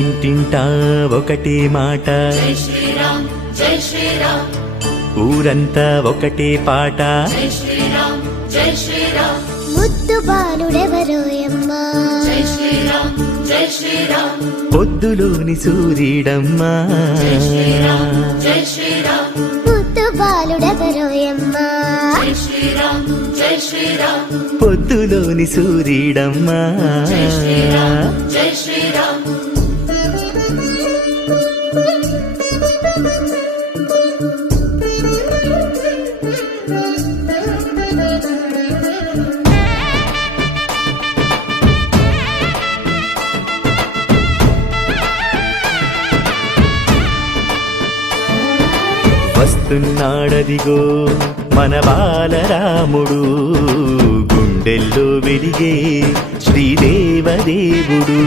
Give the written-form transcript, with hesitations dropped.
ఇంటింటా ఒకటే మాట, జై శ్రీరామ్ జై శ్రీరామ్, ఊరంతా ఒకటే పాట, జై శ్రీరామ్ జై శ్రీరామ్, ముద్దు బాలుడెవరోయమ్మా, జై శ్రీరామ్ జై శ్రీరామ్, పొద్దులోని సూర్యుడమ్మా, జై శ్రీరామ్ జై శ్రీరామ్, ముద్దు బాలుడెవరోయమ్మా, జై శ్రీరామ్ జై శ్రీరామ్, పొద్దులోని సూర్యుడమ్మా. జై శ్రీరామ్ జై శ్రీరామ్. వస్తున్నాడదిగో మన బాలరాముడు, గుండెల్లో వెలిగే శ్రీదేవదేవుడు.